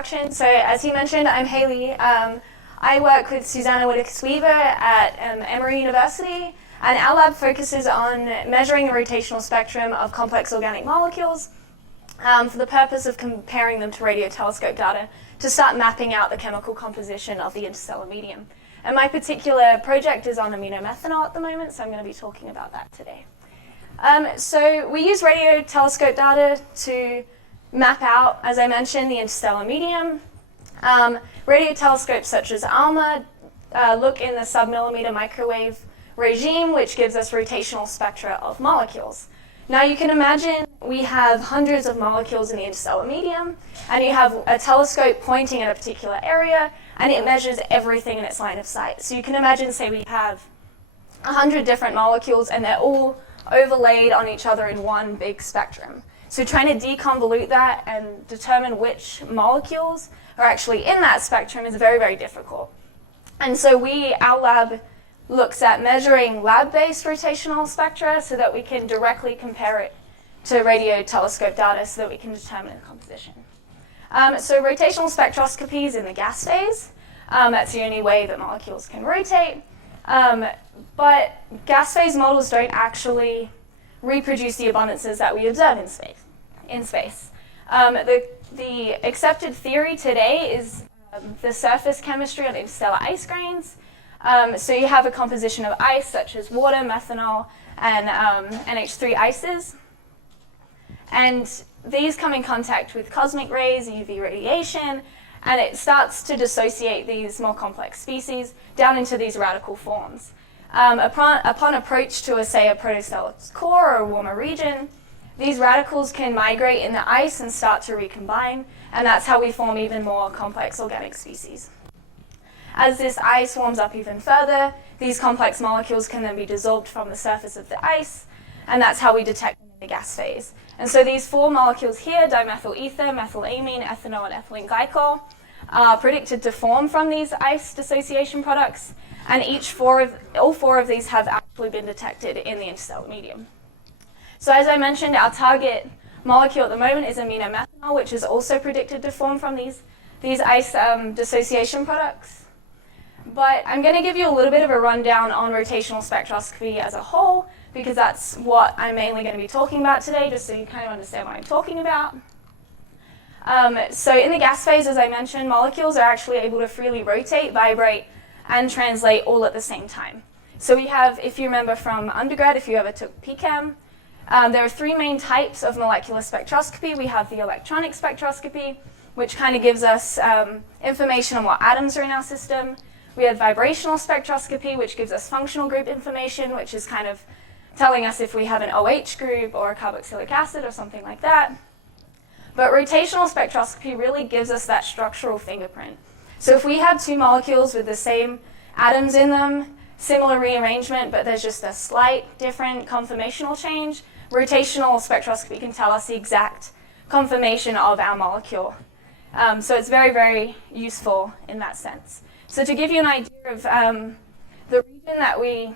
introduction. So as he mentioned, I'm Hayley. I work with Susanna Whitaker-Sweaver at Emory University, and our lab focuses on measuring the rotational spectrum of complex organic molecules for the purpose of comparing them to radio telescope data to start mapping out the chemical composition of the interstellar medium. And my particular project is on aminomethanol at the moment, so I'm going to be talking about that today. So we use radio telescope data to map out, as I mentioned, the interstellar medium. Radio telescopes such as ALMA look in the submillimeter microwave regime, which gives us rotational spectra of molecules. Now you can imagine we have hundreds of molecules in the interstellar medium, and you have a telescope pointing at a particular area, and it measures everything in its line of sight. So you can imagine, say we have 100 different molecules, and they're all overlaid on each other in one big spectrum. So trying to deconvolute that and determine which molecules are actually in that spectrum is very, very difficult. And so our lab looks at measuring lab-based rotational spectra so that we can directly compare it to radio telescope data so that we can determine the composition. So rotational spectroscopy is in the gas phase. That's the only way that molecules can rotate. But gas phase models don't actually reproduce the abundances that we observe in space. The accepted theory today is the surface chemistry on interstellar ice grains. So you have a composition of ice such as water, methanol, and NH3 ices. And these come in contact with cosmic rays, UV radiation, and it starts to dissociate these more complex species down into these radical forms. Upon approach to, say, a protostellar core or a warmer region, these radicals can migrate in the ice and start to recombine, and that's how we form even more complex organic species. As this ice warms up even further, these complex molecules can then be dissolved from the surface of the ice, and that's how we detect them in the gas phase. And so these four molecules here, dimethyl ether, methylamine, ethanol, and ethylene glycol, are predicted to form from these ice dissociation products, and all four of these have actually been detected in the interstellar medium. So as I mentioned, our target molecule at the moment is aminomethanol, which is also predicted to form from these ice dissociation products. But I'm going to give you a little bit of a rundown on rotational spectroscopy as a whole, because that's what I'm mainly going to be talking about today, just so you kind of understand what I'm talking about. So in the gas phase, as I mentioned, molecules are actually able to freely rotate, vibrate, and translate all at the same time. So we have, if you remember from undergrad, if you ever took PChem, there are three main types of molecular spectroscopy. We have the electronic spectroscopy, which kind of gives us information on what atoms are in our system. We have vibrational spectroscopy, which gives us functional group information, which is kind of telling us if we have an OH group or a carboxylic acid or something like that. But rotational spectroscopy really gives us that structural fingerprint. So if we have two molecules with the same atoms in them, similar rearrangement, but there's just a slight different conformational change, rotational spectroscopy can tell us the exact conformation of our molecule. So it's very, very useful in that sense. So to give you an idea of the region that we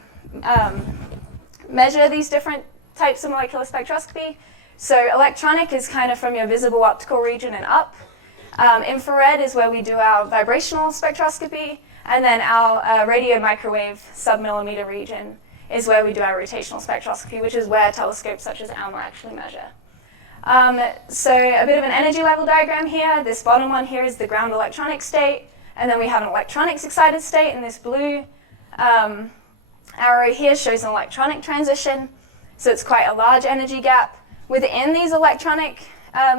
measure these different types of molecular spectroscopy, so electronic is kind of from your visible optical region and up. Infrared is where we do our vibrational spectroscopy, and then our radio microwave submillimeter region is where we do our rotational spectroscopy, which is where telescopes such as ALMA actually measure. So a bit of an energy level diagram here. This bottom one here is the ground electronic state, and then we have an electronics excited state, and this blue arrow here shows an electronic transition. So it's quite a large energy gap. Within these electronic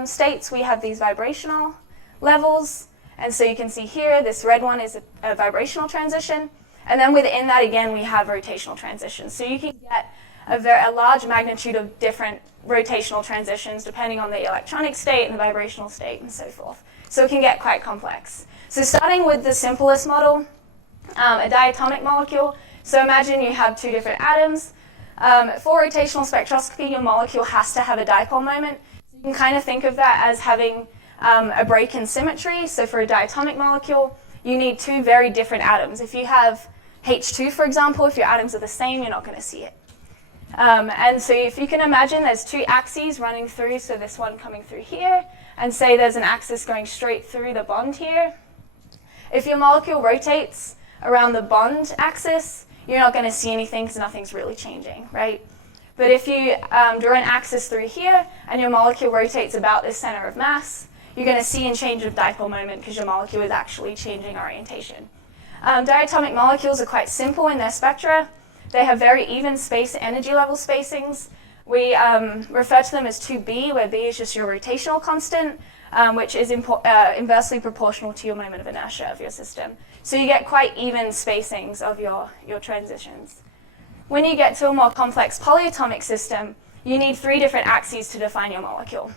states, we have these vibrational levels. And so you can see here, this red one is a vibrational transition. And then within that, again, we have rotational transitions. So you can get a large magnitude of different rotational transitions depending on the electronic state and the vibrational state and so forth. So it can get quite complex. So starting with the simplest model, a diatomic molecule. So imagine you have two different atoms. For rotational spectroscopy, your molecule has to have a dipole moment. So you can kind of think of that as having a break in symmetry. So for a diatomic molecule, you need two very different atoms. If you have H2, for example, if your atoms are the same, you're not going to see it. And so if you can imagine, there's two axes running through, so this one coming through here, and say there's an axis going straight through the bond here, if your molecule rotates around the bond axis, you're not going to see anything because nothing's really changing, right? But if you draw an axis through here and your molecule rotates about the center of mass, you're going to see a change of dipole moment because your molecule is actually changing orientation. Diatomic molecules are quite simple in their spectra. They have very even space energy level spacings. We refer to them as 2b, where b is just your rotational constant, which is inversely proportional to your moment of inertia of your system. So you get quite even spacings of your transitions. When you get to a more complex polyatomic system, you need 3 different axes to define your molecule.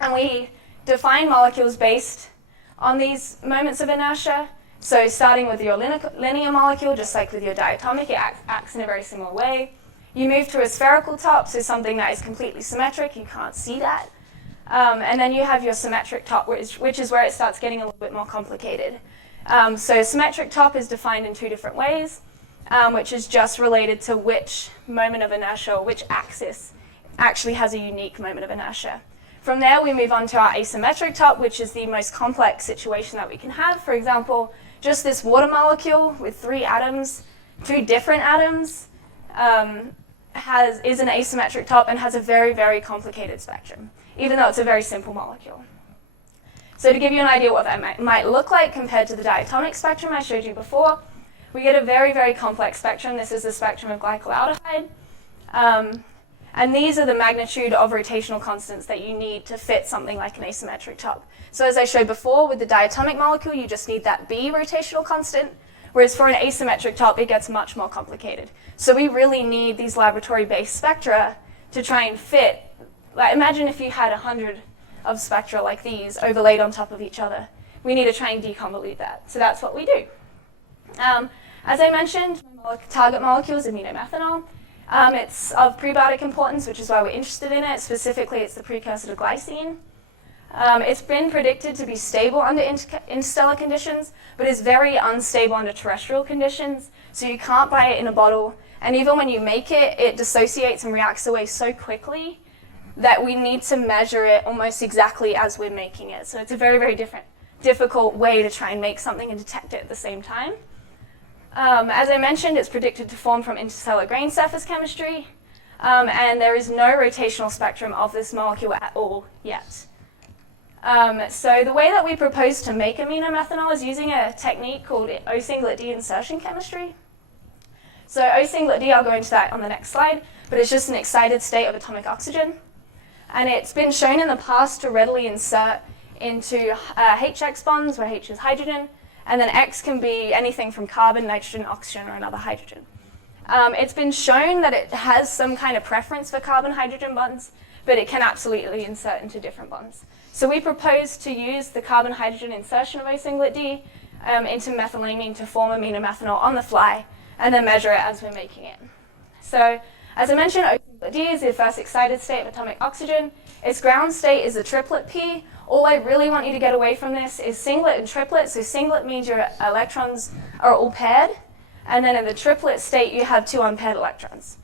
And we define molecules based on these moments of inertia. So starting with your linear molecule, just like with your diatomic, it acts in a very similar way. You move to a spherical top, so something that is completely symmetric, you can't see that. And then you have your symmetric top, which is where it starts getting a little bit more complicated. So symmetric top is defined in 2 different ways, which is just related to which moment of inertia, or which axis actually has a unique moment of inertia. From there, we move on to our asymmetric top, which is the most complex situation that we can have. For example, just this water molecule with 3 atoms, 2 different atoms, is an asymmetric top and has a very, very complicated spectrum, even though it's a very simple molecule. So to give you an idea what that might look like compared to the diatomic spectrum I showed you before, we get a very, very complex spectrum. This is the spectrum of glycolaldehyde. And these are the magnitude of rotational constants that you need to fit something like an asymmetric top. So as I showed before, with the diatomic molecule, you just need that B rotational constant, whereas for an asymmetric top, it gets much more complicated. So we really need these laboratory-based spectra to try and fit. Like, imagine if you had 100 of spectra like these overlaid on top of each other. We need to try and deconvolute that. So that's what we do. As I mentioned, my target molecule is aminomethanol. It's of prebiotic importance, which is why we're interested in it. Specifically, it's the precursor to glycine. It's been predicted to be stable under interstellar conditions, but is very unstable under terrestrial conditions. So you can't buy it in a bottle. And even when you make it, it dissociates and reacts away so quickly that we need to measure it almost exactly as we're making it. So it's a very, very difficult way to try and make something and detect it at the same time. As I mentioned, it's predicted to form from interstellar grain surface chemistry, and there is no rotational spectrum of this molecule at all yet. So the way that we propose to make aminomethanol is using a technique called O-singlet-D insertion chemistry. So O-singlet-D, I'll go into that on the next slide, but it's just an excited state of atomic oxygen. And it's been shown in the past to readily insert into HX bonds, where H is hydrogen, and then X can be anything from carbon, nitrogen, oxygen, or another hydrogen. It's been shown that it has some kind of preference for carbon-hydrogen bonds, but it can absolutely insert into different bonds. So we propose to use the carbon-hydrogen insertion of O-singlet-D into methylamine to form aminomethanol on the fly, and then measure it as we're making it. So, as I mentioned, O-singlet-D is the first excited state of atomic oxygen. Its ground state is a triplet P. All I really want you to get away from this is singlet and triplet. So singlet means your electrons are all paired, and then in the triplet state, you have 2 unpaired electrons.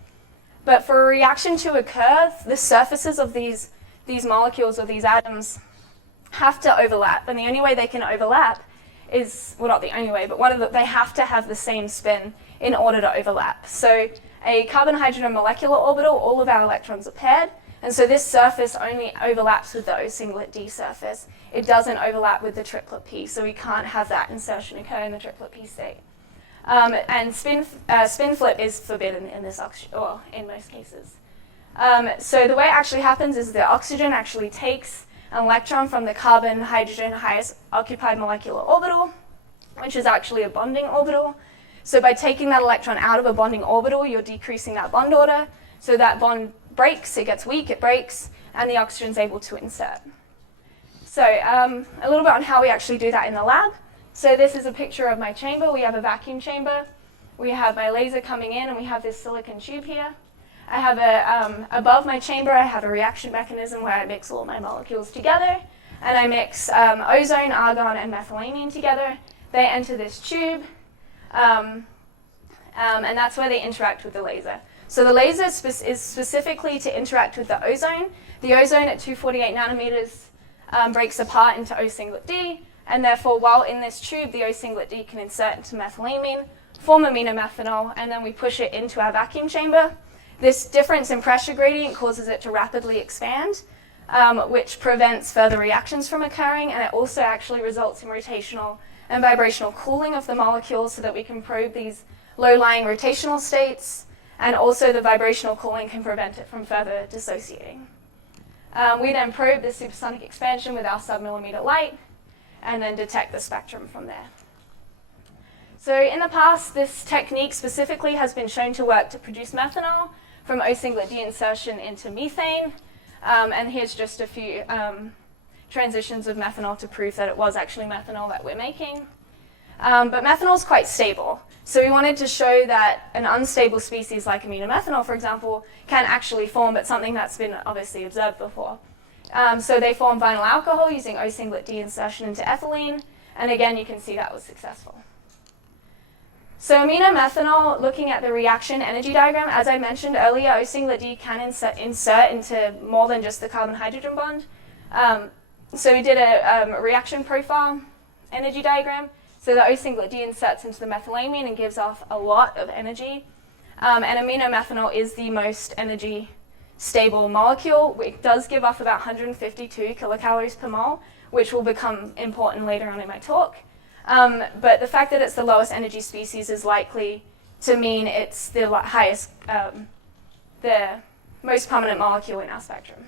But for a reaction to occur, the surfaces of these molecules or these atoms have to overlap, and the only way they can overlap is, well, not the only way, but they have to have the same spin in order to overlap. So a carbon-hydrogen molecular orbital, all of our electrons are paired, and so this surface only overlaps with the O-singlet-D surface. It doesn't overlap with the triplet P, so we can't have that insertion occur in the triplet P state. And spin flip is forbidden in this in most cases. So the way it actually happens is the oxygen actually takes an electron from the carbon-hydrogen highest occupied molecular orbital, which is actually a bonding orbital. So by taking that electron out of a bonding orbital, you're decreasing that bond order. So that bond breaks, it gets weak, it breaks, and the oxygen's able to insert. So a little bit on how we actually do that in the lab. So this is a picture of my chamber. We have a vacuum chamber. We have my laser coming in, and we have this silicon tube here. I have above my chamber, I have a reaction mechanism where I mix all my molecules together, and I mix ozone, argon, and methylamine together. They enter this tube, and that's where they interact with the laser. So the laser is specifically to interact with the ozone. The ozone at 248 nanometers breaks apart into O singlet D, and therefore while in this tube, the O singlet D can insert into methylamine, form aminomethanol, and then we push it into our vacuum chamber. This difference in pressure gradient causes it to rapidly expand, which prevents further reactions from occurring, and it also actually results in rotational and vibrational cooling of the molecules so that we can probe these low-lying rotational states, and also the vibrational cooling can prevent it from further dissociating. We then probe the supersonic expansion with our submillimeter light, and then detect the spectrum from there. So in the past, this technique specifically has been shown to work to produce methanol from O singlet D insertion into methane. And here's just a few transitions of methanol to prove that it was actually methanol that we're making. But methanol is quite stable. So we wanted to show that an unstable species like aminomethanol, for example, can actually form, but something that's been obviously observed before. So they form vinyl alcohol using O singlet D insertion into ethylene. And again, you can see that was successful. So aminomethanol, looking at the reaction energy diagram, as I mentioned earlier, O singlet D can insert into more than just the carbon-hydrogen bond. So we did a reaction profile energy diagram. So the O singlet D inserts into the methylamine and gives off a lot of energy. And aminomethanol is the most energy stable molecule. It does give off about 152 kilocalories per mole, which will become important later on in my talk. But the fact that it's the lowest energy species is likely to mean it's the highest, the most prominent molecule in our spectrum.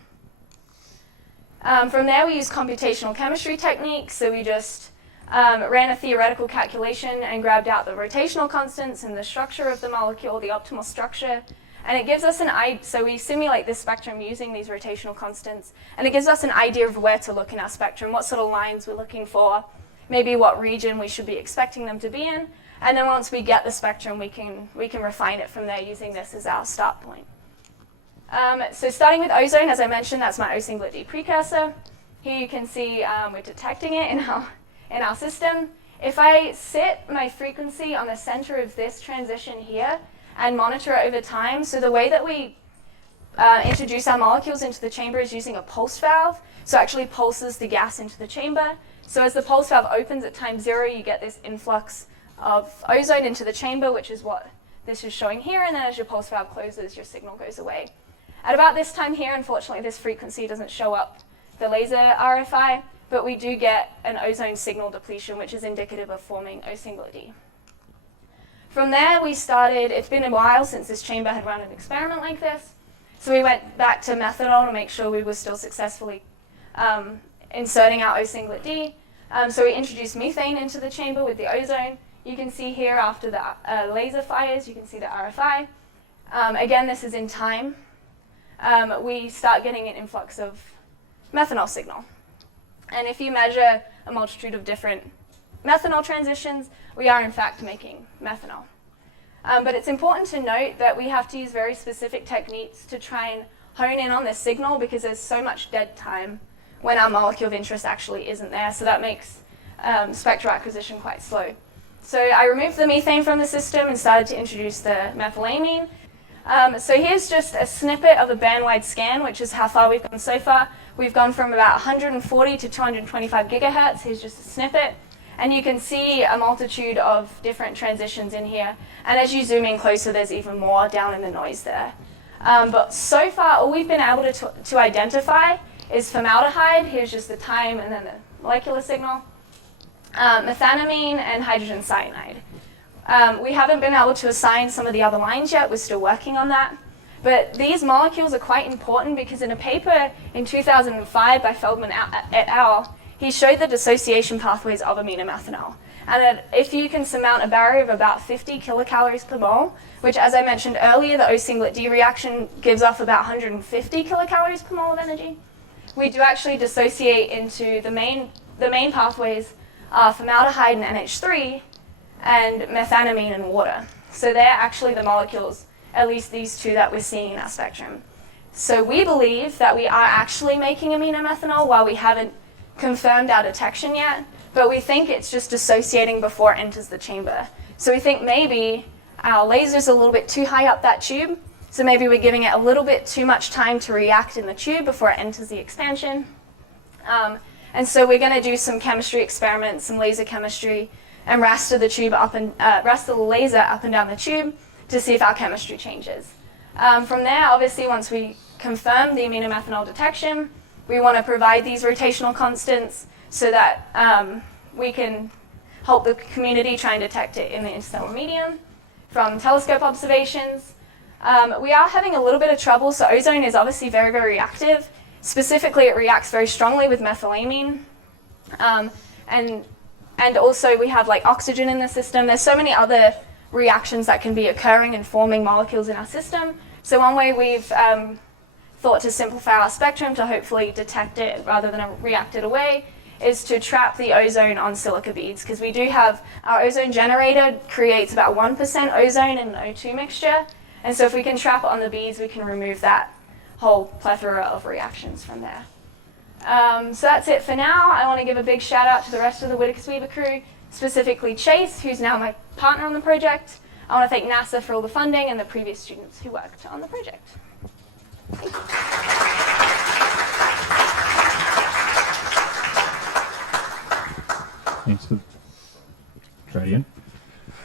From there, we use computational chemistry techniques. So we just ran a theoretical calculation and grabbed out the rotational constants and the structure of the molecule, the optimal structure. And it gives us an idea, so we simulate this spectrum using these rotational constants, and it gives us an idea of where to look in our spectrum, what sort of lines we're looking for, maybe what region we should be expecting them to be in. And then once we get the spectrum, we can refine it from there using this as our start point. So starting with ozone, as I mentioned, that's my O singlet D precursor. Here you can see we're detecting it in our system. If I set my frequency on the center of this transition here and monitor it over time, so the way that we introduce our molecules into the chamber is using a pulse valve. So it actually pulses the gas into the chamber. So as the pulse valve opens at time 0, you get this influx of ozone into the chamber, which is what this is showing here. And then as your pulse valve closes, your signal goes away. At about this time here, unfortunately, this frequency doesn't show up the laser RFI, but we do get an ozone signal depletion, which is indicative of forming O singlet D. From there, we started, it's been a while since this chamber had run an experiment like this, so we went back to methanol to make sure we were still successfully inserting our O singlet D. So we introduced methane into the chamber with the ozone. You can see here after the laser fires, you can see the RFI. Again, this is in time. We start getting an influx of methanol signal. And if you measure a multitude of different methanol transitions, we are in fact making methanol. But it's important to note that we have to use very specific techniques to try and hone in on this signal because there's so much dead time when our molecule of interest actually isn't there. So that makes spectral acquisition quite slow. So I removed the methane from the system and started to introduce the methylamine. So here's just a snippet of a band-wide scan, which is how far we've gone so far. We've gone from about 140 to 225 gigahertz. Here's just a snippet. And you can see a multitude of different transitions in here. And as you zoom in closer, there's even more down in the noise there. But so far, all we've been able to identify is formaldehyde. Here's just the time and then the molecular signal. Methanamine and hydrogen cyanide. We haven't been able to assign some of the other lines yet. We're still working on that. But these molecules are quite important because in a paper in 2005 by Feldman et al., he showed the dissociation pathways of aminomethanol. And that if you can surmount a barrier of about 50 kilocalories per mole, which as I mentioned earlier, the O singlet D reaction gives off about 150 kilocalories per mole of energy, we do actually dissociate into the main pathways are formaldehyde and NH3, and methanamine and water. So they're actually the molecules, at least these two that we're seeing in our spectrum. So we believe that we are actually making aminomethanol while we haven't confirmed our detection yet, but we think it's just dissociating before it enters the chamber. So we think maybe our laser's a little bit too high up that tube, so maybe we're giving it a little bit too much time to react in the tube before it enters the expansion. And so we're going to do some chemistry experiments, some laser chemistry, and raster the laser up and down the tube to see if our chemistry changes. From there, obviously, once we confirm the aminomethanol detection, we want to provide these rotational constants so that we can help the community try and detect it in the interstellar medium from telescope observations. We are having a little bit of trouble. So ozone is obviously very, very reactive. Specifically, it reacts very strongly with methylamine. And also we have like oxygen in the system. There's so many other reactions that can be occurring and forming molecules in our system. So one way we've thought to simplify our spectrum to hopefully detect it rather than react it away is to trap the ozone on silica beads, because we do have our ozone generator creates about 1% ozone in an O2 mixture. And so if we can trap it on the beads, we can remove that whole plethora of reactions from there. So that's it for now. I want to give a big shout out to the rest of the Whittaker-Sweever crew, specifically Chase, who's now my partner on the project. I want to thank NASA for all the funding and the previous students who worked on the project. Thank you. Thanks for try again.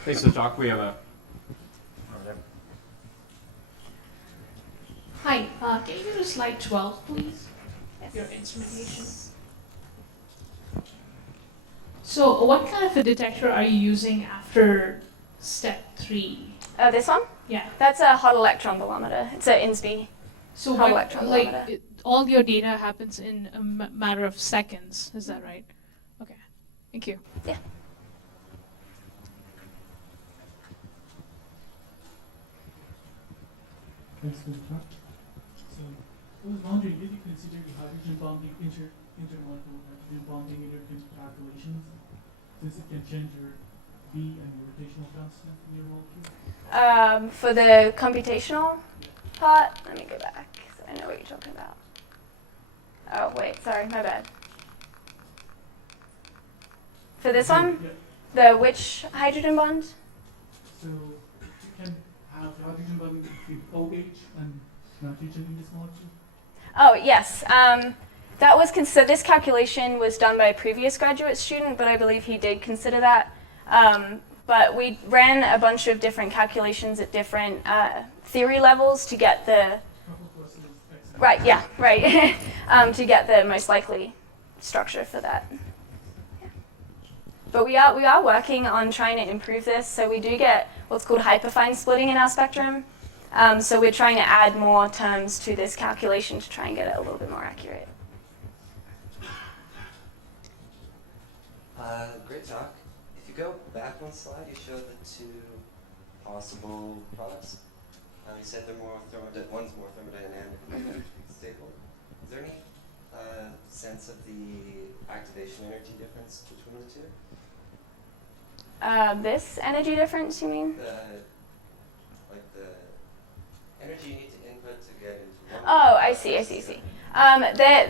Thanks for the talk. We have a. Hi, can you go to slide 12, please? Yes. Your instrumentation. So, what kind of a detector are you using after step 3? This one? Yeah. That's a hot electron bolometer. It's an INSBE. So, hot electron bolometer. all your data happens in a matter of seconds, is that right? Okay. Thank you. Yeah. Thanks for the talk. So, I was wondering, did you consider the hydrogen bonding, intermolecular hydrogen bonding in your calculations, since it can change your B and your rotational constant in your molecule? For the computational part, let me go back, so I know what you're talking about. Oh, wait, sorry, my bad. For this one? Yeah. The which hydrogen bond? So, you can have hydrogen bonding between OH and nitrogen in this molecule? Oh, yes. That was this calculation was done by a previous graduate student, but I believe he did consider that. But we ran a bunch of different calculations at different theory levels to get the right, yeah, right, to get the most likely structure for that. Yeah. But we are working on trying to improve this, so we do get what's called hyperfine splitting in our spectrum. So we're trying to add more terms to this calculation to try and get it a little bit more accurate. Great talk. If you go back one slide, you showed the 2 possible products. You said they're one's more thermodynamic and the other's stable. Is there any sense of the activation energy difference between the 2? This energy difference, you mean? The energy you need to input to get into one. Oh, I see.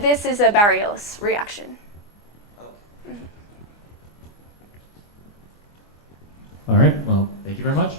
This is a barriers reaction. Oh. All right. Well, thank you very much.